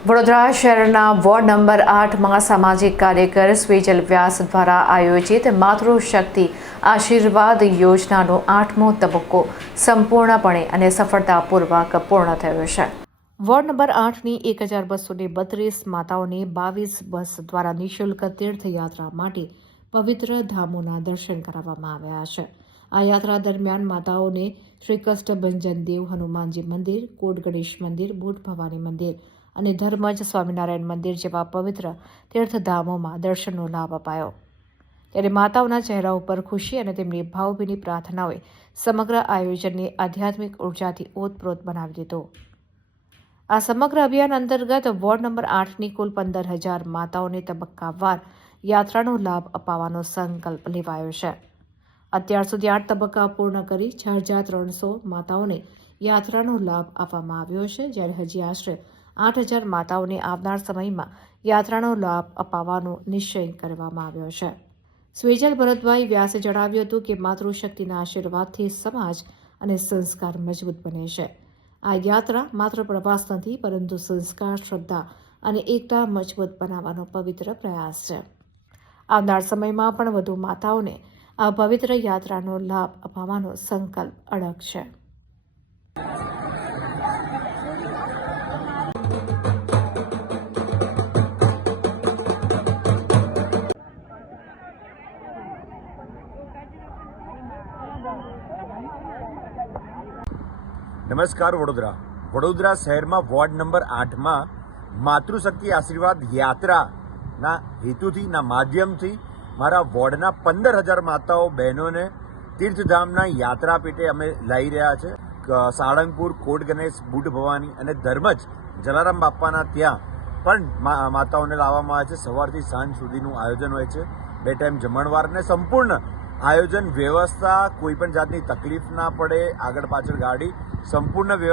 વડોદરા શહેરના ward number આઠમાં સામાજિક કાર્યકર સ્વેજલ વ્યાસ દ્વારા આયોજિત માતૃશક્તિ આશીર્વાદ યોજનાનો આઠમો તબક્કો સંપૂર્ણપણે અને સફળતાપૂર્વક પૂર્ણ થયો છે. વોર્ડ નંબર આઠની એક હજાર બસો ને બત્રીસ માતાઓને બાવીસ બસ દ્વારા નિઃશુલ્ક તીર્થયાત્રા માટે પવિત્ર ધામોના દર્શન કરાવવામાં આવ્યા છે. આ યાત્રા દરમિયાન માતાઓને શ્રી કષ્ટભંજન દેવ હનુમાનજી મંદિર, કોટ ગણેશ મંદિર બુટ ભવાની મંદિર અને ધર્મજ સ્વામિનારાયણ મંદિર જેવા પવિત્ર તીર્થધામોમાં દર્શનનો લાભ અપાયો. ત્યારે માતાઓના ચહેરા ઉપર ખુશી અને તેમની ભાવભીની પ્રાર્થનાઓએ સમગ્ર આયોજનને આધ્યાત્મિક ઉર્જાથી ઓતપ્રોત બનાવી દીધો. આ સમગ્ર અભિયાન અંતર્ગત વોર્ડ નંબર આઠની કુલ પંદર હજાર માતાઓને તબક્કાવાર યાત્રાનો લાભ અપાવવાનો સંકલ્પ લેવાયો છે. અત્યાર સુધી આઠ તબક્કા પૂર્ણ કરી છ હજાર ત્રણસો માતાઓને યાત્રાનો લાભ આપવામાં આવ્યો છે, જ્યારે હજી આશરે આઠ હજાર માતાઓને આવનાર સમયમાં યાત્રાનો લાભ અપાવવાનો નિશ્ચય કરવામાં આવ્યો છે. સ્વેજલ ભરતભાઈ વ્યાસે જણાવ્યું હતું કે માતૃશક્તિના આશીર્વાદથી સમાજ અને સંસ્કાર મજબૂત બને છે. આ યાત્રા માત્ર પ્રવાસ નથી, પરંતુ સંસ્કાર, શ્રદ્ધા અને એકતા મજબૂત બનાવવાનો પવિત્ર પ્રયાસ છે. આવનાર સમયમાં પણ વધુ માતાઓને આ પવિત્ર યાત્રાનો લાભ અપાવવાનો સંકલ્પ અડગ છે. નમસ્કાર વડોદરા. વડોદરા શહેરમાં વોર્ડ નંબર આઠમાં માતૃશક્તિ આશીર્વાદ યાત્રાના હેતુથી, ના માધ્યમથી મારા વોર્ડના પંદર હજાર માતાઓ, બહેનોને તીર્થધામના યાત્રા પેટે અમે લાવી રહ્યા છે. સાળંગપુર, કોટ ગણેશ બુટ ભવાની અને ધર્મજ જલારામ બાપાના ત્યાં પણ માતાઓને લાવવામાં આવે છે. સવારથી સાંજ સુધીનું આયોજન હોય છે. બે ટાઈમ જમણવાર અને સંપૂર્ણ આયોજન વ્યવસ્થા કોઈ પણ જાતની તકલીફ ના પડે આગળ પાછળ ગાડી સંપૂર્ણ વ્યવસ્થા